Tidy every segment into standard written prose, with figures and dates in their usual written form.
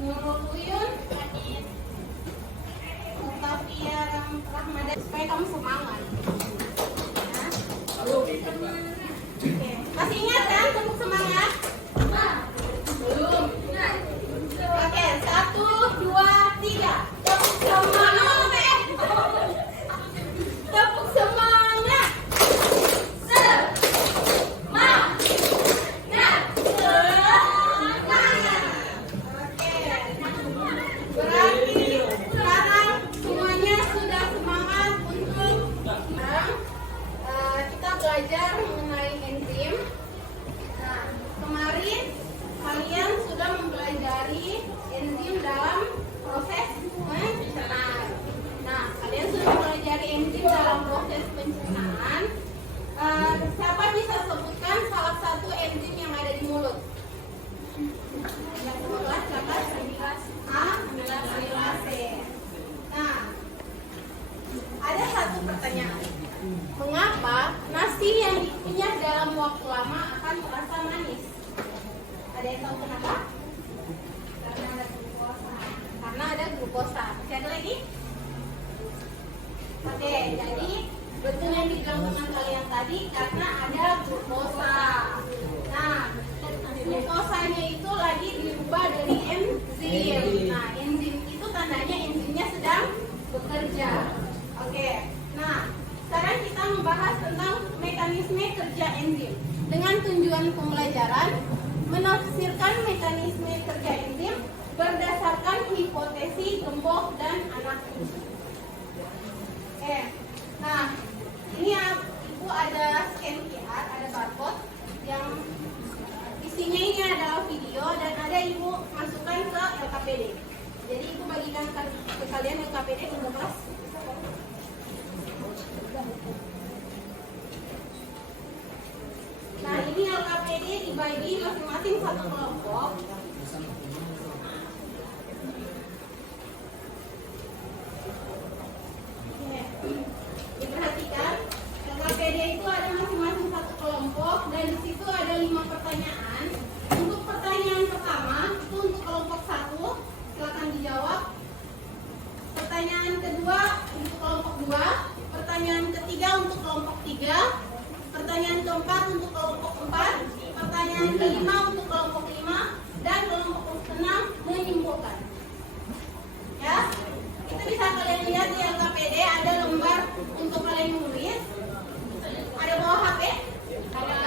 Nurul Uyun, Utafia Rahmada, supaya kamu semangat. Oke. Masih ingat kan tepuk semangat? Belum. Oke, 1, 2, 3. Tepuk semangat. Tepuk semangat. Berarti sekarang semuanya sudah semangat untuk kita belajar mengenai enzim. Nah, kemarin kalian sudah mempelajari enzim dalam proses pencernaan. Nah, kalian sudah mempelajari enzim dalam proses pencernaan. Siapa bisa sebutkan salah satu enzim yang ada di mulut? Amilase. Nah, ada satu pertanyaan. Mengapa nasi yang dikunyah dalam waktu lama akan terasa manis? Ada yang tahu kenapa? Karena ada glukosa. Karena ada glukosa. Masih ada lagi? Oke, jadi betul yang dibilang teman kalian tadi, karena ada glukosa. Nah, glukosanya itu lagi dirubah dari enzim. Nah, enzim itu tandanya enzimnya sedang bekerja. Oke. Nah, sekarang kita membahas tentang mekanisme kerja enzim. Dengan tujuan pembelajaran, menafsirkan mekanisme kerja enzim berdasarkan hipotesis gembok dan anak usus. Nah, ini Ibu ada scan QR, ada barcode yang isinya ini adalah video dan ada Ibu masukkan ke LKPD. Jadi Ibu bagikan ke kalian LKPD untuk kelas. Nah, ini LKPD dibagi masing-masing satu kelompok. Diperhatikan, LKPD itu ada masing-masing satu kelompok dan di situ ada 5 pertanyaan. Untuk pertanyaan pertama itu untuk kelompok 1, silakan dijawab. Pertanyaan kedua untuk kelompok 2, pertanyaan ketiga untuk kelompok 3, pertanyaan keempat untuk kelompok 4, pertanyaan kelima untuk kelompok 5, dan kelompok 6 menyimpulkan. Ya, itu bisa kalian lihat di LKPD ada lembar untuk kalian menulis. Ada bawa HP? Ada.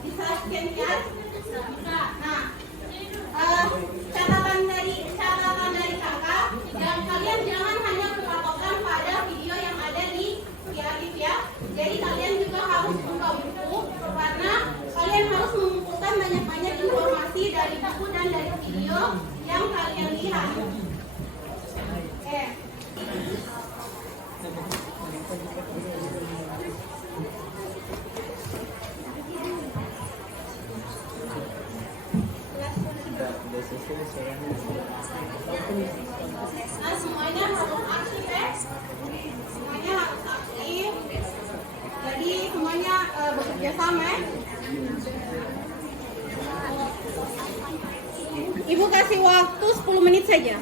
Bisa scan QR? Nah, catatan dari kakak, dan kalian jangan hanya berpatokan pada video yang ada di QR itu ya. Jadi kalian juga harus buka buku karena kalian harus mengumpulkan banyak-banyak informasi dari buku dan dari video yang kalian lihat. Nah, semuanya harus aktif ya. Semuanya harus aktif. Jadi semuanya bekerja sama ya. Ibu kasih waktu 10 menit saja.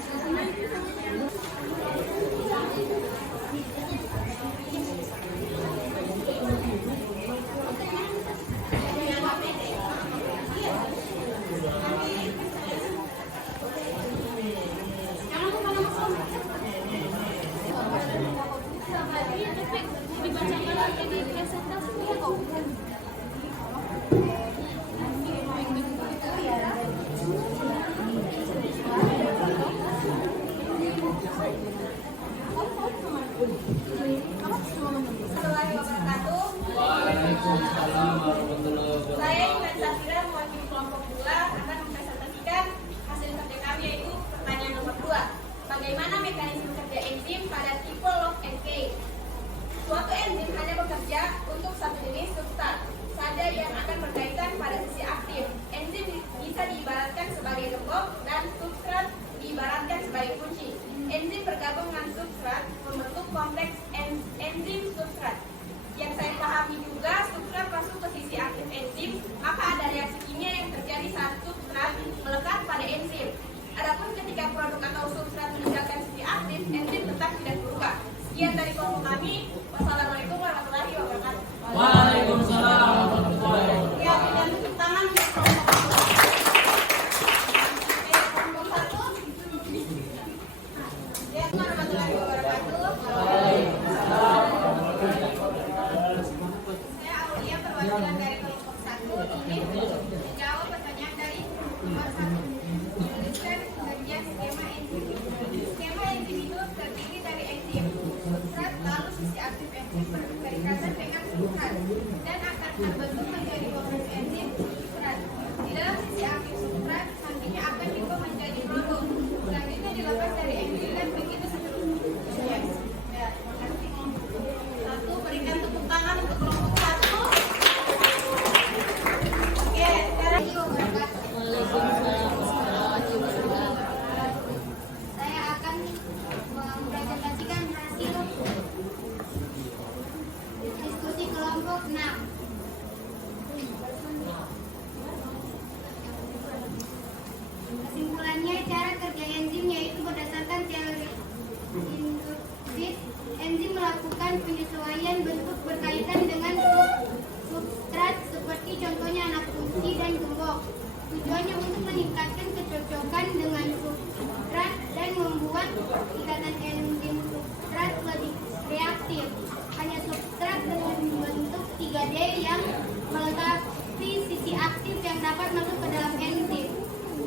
berikatan dengan substrat dan akan terbentuk menjadi kompleks enzim substrat. Di dalam sisi aktif substrat nantinya akan diubah menjadi produk. Selanjutnya dilepas dari enzim dan begitu seterusnya. Ya, terima kasih. Satu, berikan tepuk tangan untuk kelompok satu. Oke, sekarang saya akan mempresentasikan hasil diskusi kelompok 6. Kesimpulannya, cara kerja enzim yaitu berdasarkan teori induktif. Enzim melakukan penyesuaian bentuk berkaitan dengan substrat seperti contohnya anak kunci dan gembok. Tujuannya untuk meningkatkan kecocokan dengan substrat dan membuat ikatan enzim substrat lebih reaktif. Hanya substrat dengan bentuk 3D yang melengkapi sisi aktif yang dapat masuk ke dalam enzim.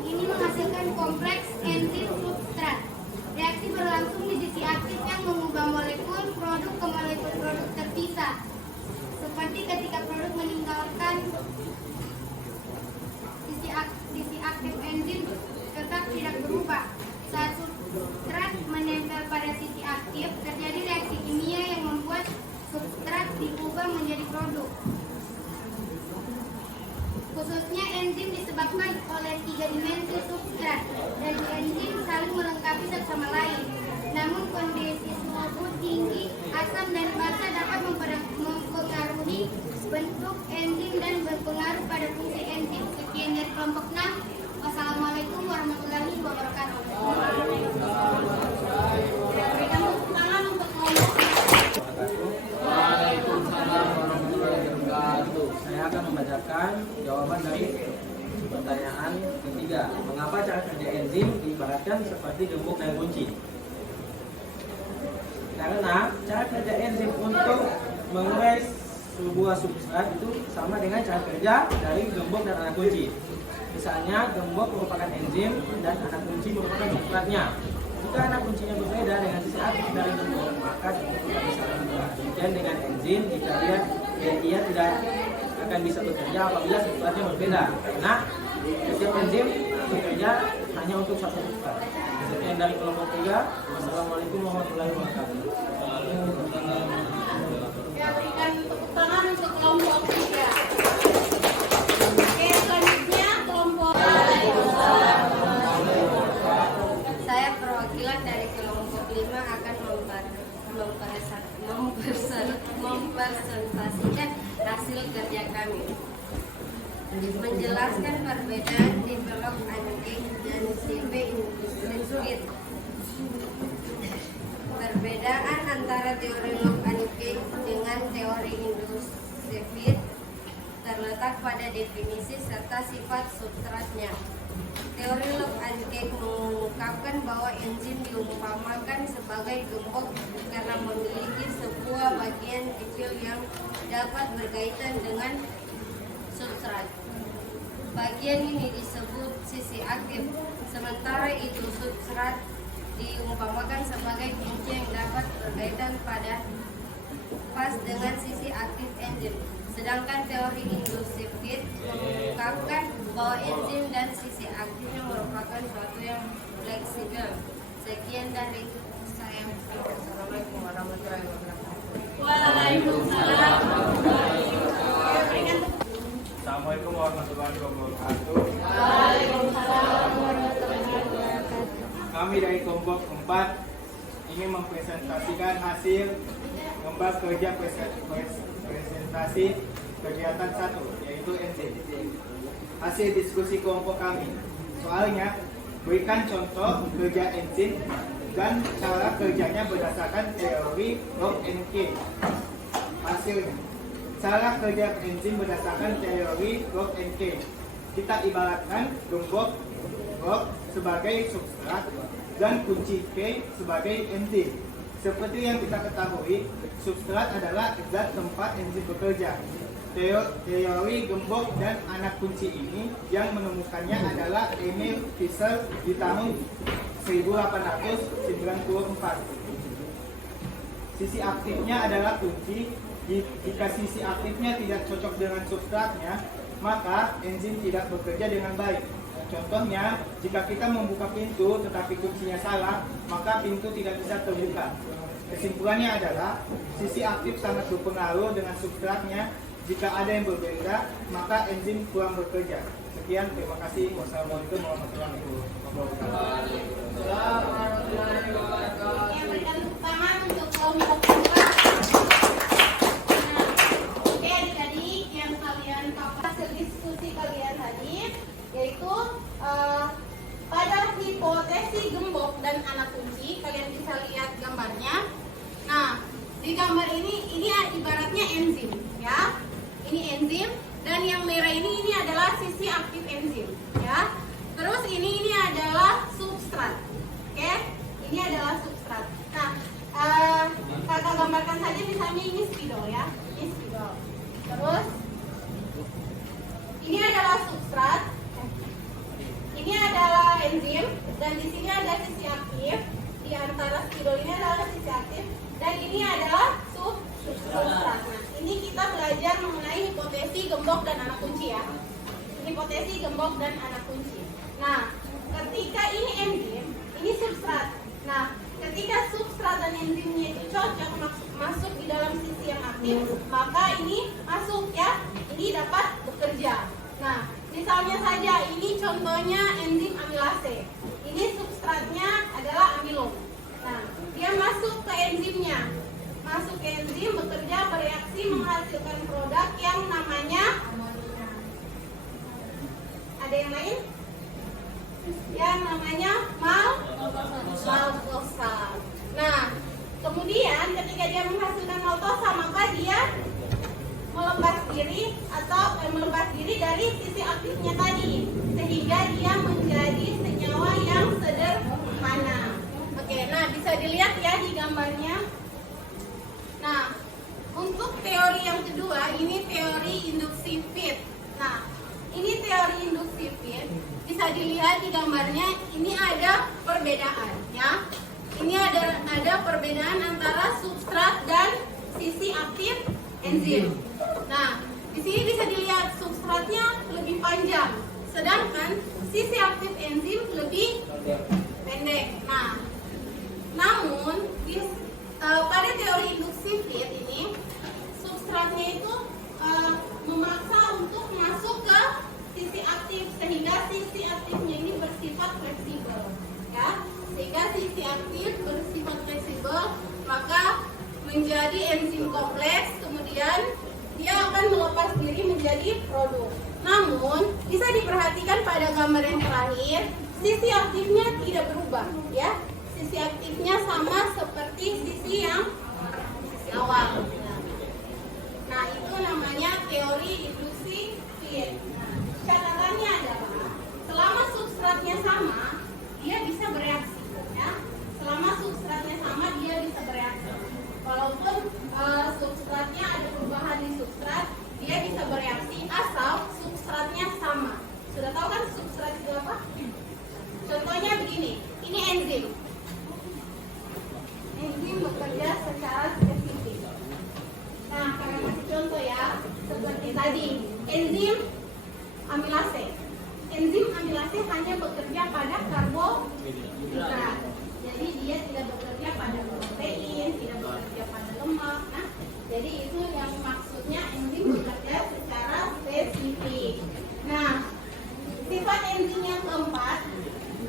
Ini menghasilkan kompleks enzim substrat. Reaksi berlangsung di sisi aktif yang mengubah molekul produk ke molekul produk terpisah. Seperti ketika produk meninggalkan sisi aktif enzim tetap tidak berubah. Saat substrat menempel pada sisi aktif, terjadi reaksi kimia yang membuat substrat diubah menjadi produk. Khususnya enzim disebabkan oleh 3 dimensi substrat dan enzim saling melengkapi satu sama lain. Namun kondisi suhu tinggi, asam dan basa dapat mempengaruhi bentuk enzim dan berpengaruh pada fungsi enzim. Sekian dari kelompok 6. Wassalamualaikum warahmatullahi wabarakatuh. berikan tepuk tangan untuk kelompok. Waalaikumsalam warahmatullahi wabarakatuh. Saya akan membacakan jawaban dari pertanyaan ketiga. Mengapa cara kerja enzim diibaratkan seperti gembok dan kunci? Karena cara kerja enzim untuk mengurai sebuah substrat itu sama dengan cara kerja dari gembok dan anak kunci. Misalnya, gembok merupakan enzim dan anak kunci merupakan substratnya. Jika anak kuncinya berbeda dengan sisi aktif dari gembok, maka tidak bisa berubah. Demikian dengan enzim, jika ia tidak akan bisa bekerja apabila substratnya berbeda, karena setiap enzim bekerja hanya untuk satu substrat. Sekian dari kelompok 3. Wassalamualaikum warahmatullahi wabarakatuh. Ya, berikan tepuk tangan untuk kelompok 3. Oke, selanjutnya kelompok. Saya perwakilan dari kelompok 5 akan mempresentasikan hasil kerja kami. Menjelaskan perbedaan develop anti dan CV industri. Perbedaan antara teori lock and key dengan teori induktif terletak pada definisi serta sifat substratnya. Teori lock and key mengungkapkan bahwa enzim diumpamakan sebagai gembok karena memiliki sebuah bagian kecil yang dapat berkaitan dengan substrat. Bagian ini disebut sisi aktif, sementara itu substrat diumpamakan sebagai kunci yang dapat berkaitan pas dengan sisi aktif enzim. Sedangkan teori induktif mengungkapkan bahwa enzim dan sisi aktifnya merupakan suatu yang fleksibel. Sekian dari saya. Assalamualaikum warahmatullahi wabarakatuh. Waalaikumsalam. Assalamualaikum warahmatullahi wabarakatuh. Waalaikumsalam warahmatullahi wabarakatuh. Kami dari kelompok 4 ingin mempresentasikan hasil gambar kerja presentasi kegiatan 1, yaitu enzim. Hasil diskusi kelompok kami. Soalnya, berikan contoh kerja enzim dan cara kerjanya berdasarkan teori lock and key. Hasilnya, cara kerja enzim berdasarkan teori lock and key. Kita ibaratkan gembok sebagai substrat dan kunci K sebagai enzim. Seperti yang kita ketahui, substrat adalah zat tempat enzim bekerja. Teori gembok dan anak kunci ini yang menemukannya adalah Emil Fischer di tahun 1894. Sisi aktifnya adalah kunci. Jika sisi aktifnya tidak cocok dengan substratnya, maka enzim tidak bekerja dengan baik. Contohnya, jika kita membuka pintu tetapi kuncinya salah, maka pintu tidak bisa terbuka. Kesimpulannya adalah, sisi aktif sangat berpengaruh dengan substratnya. Jika ada yang berbeda, maka enzim kurang bekerja. Sekian, terima kasih. Wassalamualaikum warahmatullahi wabarakatuh. Yang berikan tepuk tangan untuk kelompok 2. Oke adik-adik yang kalian pakai hasil diskusi kalian tadi, yaitu pada hipotesi gembok dan anak kunci, kalian bisa lihat gambarnya. Nah, di gambar ini ibaratnya enzim, ya. Ini enzim, dan yang merah ini adalah sisi aktif enzim, ya. Terus ini adalah substrat, oke? Ini adalah substrat. Nah, kakak gambarkan saja misalnya ini spidol, ya. Ini spidol. Terus ini adalah substrat. Ini adalah enzim, dan di sini ada sisi aktif. Di antara spidol ini adalah sisi aktif, dan ini adalah substrat. Nah, ini kita belajar mengenai hipotesi gembok dan anak kunci, ya. Hipotesi gembok dan anak kunci. Nah, ketika ini enzim, ini substrat. Nah, ketika substrat dan enzimnya itu cocok masuk di dalam sisi yang aktif, maka ini masuk, ya. Ini dapat bekerja. Nah, misalnya saja ini contohnya enzim amilase. Ini substratnya adalah amilom. Nah, dia masuk ke enzimnya. Masuk ke enzim, bekerja, bereaksi, menghasilkan produk yang namanya, ada yang lain? Yang namanya maltosa. Nah, kemudian ketika dia menghasilkan maltosa, maka dia melepas diri dari sisi aktifnya tadi, sehingga dia menjadi senyawa yang sederhana. Oke, nah bisa dilihat ya di gambarnya. Nah, untuk teori yang kedua, ini teori induksi Fitt. Nah, ini teori induksi Fitt. Bisa dilihat di gambarnya, ini ada perbedaan, ya. Ini ada perbedaan antara substrat dan sisi aktif enzim. Nah, di sini bisa dilihat substratnya lebih panjang, sedangkan sisi aktif enzim lebih pendek. Nah, namun pada teori induksi Fitt ini, substratnya itu memaksa untuk masuk ke sisi aktif, sehingga sisi aktifnya ini bersifat fleksibel, ya. Sehingga sisi aktif bersifat fleksibel, maka menjadi enzim kompleks, kemudian dia akan melepas diri menjadi produk. Namun, bisa diperhatikan pada gambar yang terakhir, sisi aktifnya tidak berubah, ya. Sisi aktifnya sama seperti sisi yang awal. Nah, itu namanya teori induksi Fitt. Catatannya adalah selama substratnya sama, dia bisa bereaksi, ya. Selama substratnya sama, dia bisa bereaksi. Walaupun substratnya ada perubahan di substrat, dia bisa bereaksi asal substratnya sama. Sudah tahu kan substrat itu apa? Contohnya begini, ini enzim. Enzim bekerja secara spesifik. Nah, kalian kasih contoh ya, seperti tadi, enzim amilase. Enzim amilase hanya bekerja pada karbohidrat. Jadi dia tidak bekerja pada protein, tidak bekerja pada lemak. Nah, jadi itu yang maksudnya enzim bekerja secara spesifik. Nah, sifat enzim yang keempat,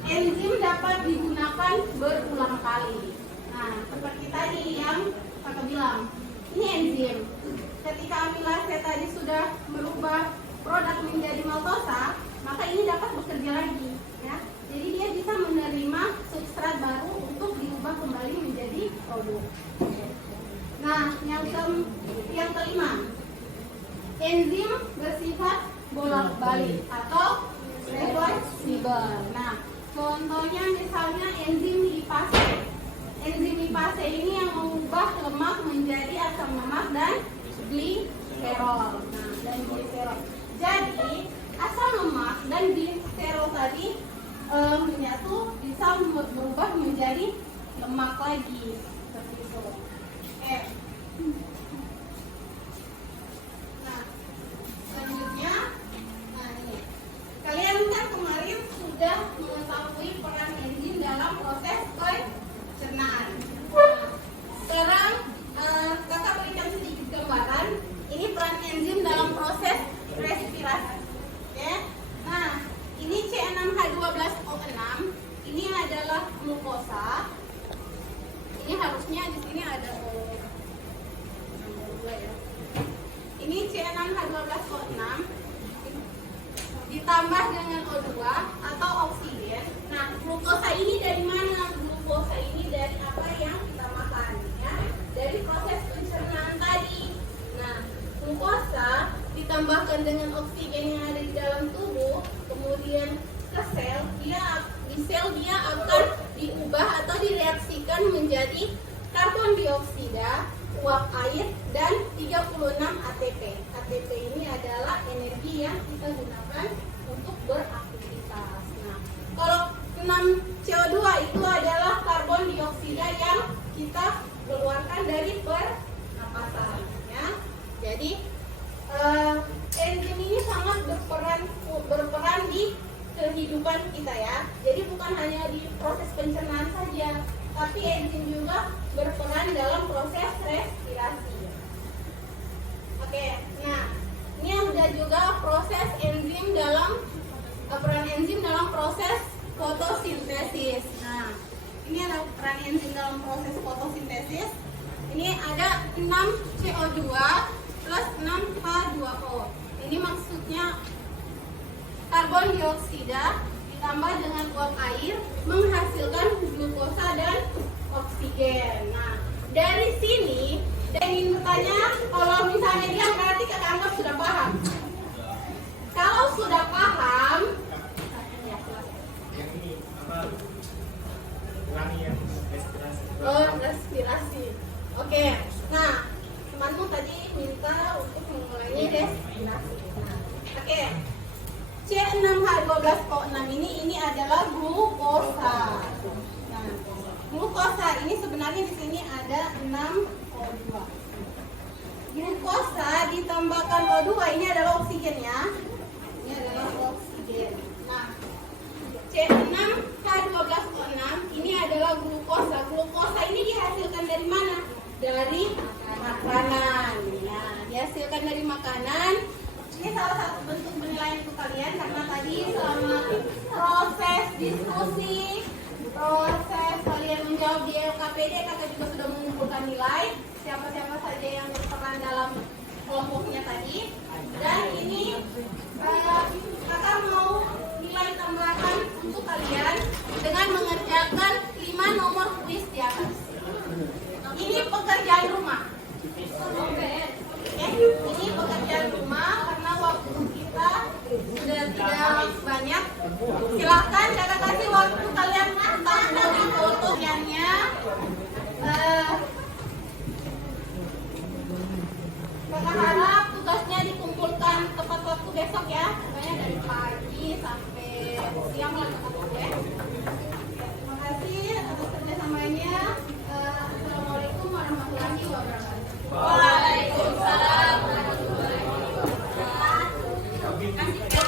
enzim dapat digunakan berulang kali. Nah, seperti tadi yang kakak bilang, ini enzim. Ketika amilase tadi sudah merubah produk menjadi maltosa, maka ini dapat bekerja lagi, ya. Jadi dia bisa menerima substrat baru untuk diubah kembali menjadi produk. Nah, yang kelima, enzim bersifat bolak-balik atau reversibel. Nah, contohnya misalnya enzim lipase. Enzim lipase ini yang mengubah lemak menjadi asam lemak dan gliserol. Nah, dan gliserol. Jadi asam lemak dan gliserol tadi menyatu bisa berubah menjadi lemak lagi seperti itu. Oke. Nah, selanjutnya, nah ini. Kalian kan kemarin sudah mengetahui peran enzim dalam proses pencernaan. Nah, sekarang kakak berikan sedikit gambaran. Ini peran enzim dalam proses respirasi. Oke. Nah, ini C6H12O6. Ini adalah glukosa. Ini harusnya di sini ada O2 ya. Ini C6H12O6 ditambah dengan O2 atau oksigen. Nah, glukosa ini dari mana? Glukosa ini dari apa yang kita makan ya? Dari proses pencernaan tadi. Nah, glukosa ditambahkan dengan oksigen yang ada di dalam tubuh, kemudian ke sel, dia akan diubah atau direaksikan menjadi karbon dioksida, uap air, dan 36 ATP. ATP ini adalah energi yang kita gunakan untuk beraktivitas. Nah, kalau 6 CO2 itu adalah karbon dioksida yang kita keluarkan dari pernapasan. Ya. Jadi enzim ini sangat berperan di kehidupan kita ya. Jadi bukan hanya di proses pencernaan saja, tapi enzim juga berperan dalam proses respirasi. Oke, nah ini ada juga proses enzim dalam peran enzim dalam proses fotosintesis. Nah, ini ada peran enzim dalam proses fotosintesis. Ini ada 6 CO2 plus 6 H2O. Ini maksudnya karbon dioksida ditambah dengan uap air menghasilkan glukosa dan oksigen. Nah, dari sini saya ingin bertanya, kalau misalnya dia berarti kita anggap sudah paham. Kalau sudah paham, ya silakan. Yang ini apa? Ulangi yang respirasi. Oh, respirasi. Oke. Nah, temanmu tadi minta untuk mengulangi respirasi. Nah, oke. C6H12O6 ini adalah glukosa. Nah, glukosa ini sebenarnya di sini ada 6O2. Glukosa ditambahkan O2 ini adalah oksigen ya. Ini adalah oksigen. Nah, C6H12O6 ini adalah glukosa. Glukosa ini dihasilkan dari mana? Dari makanan. Ya, dihasilkan dari makanan. Ini salah satu bentuk penilaian untuk kalian karena tadi selama proses diskusi, proses kalian menjawab di LKPD, kakak juga sudah mengumpulkan nilai siapa-siapa saja yang berperan dalam kelompoknya tadi. Dan ini kakak mau nilai tambahan untuk kalian dengan mengerjakan 5 nomor kuis di atas. Ini pekerjaan rumah. Ini pekerjaan rumah karena waktu kita sudah tidak banyak. Silahkan kakak kasih waktu kalian tanda di fotonya. Kakak harap tugasnya dikumpulkan tepat waktu besok ya. Pokoknya dari pagi sampai siang lah kakak ya. Terima kasih atas kerjasamanya. Assalamualaikum warahmatullahi wabarakatuh. Waalaikumsalam warahmatullahi wabarakatuh.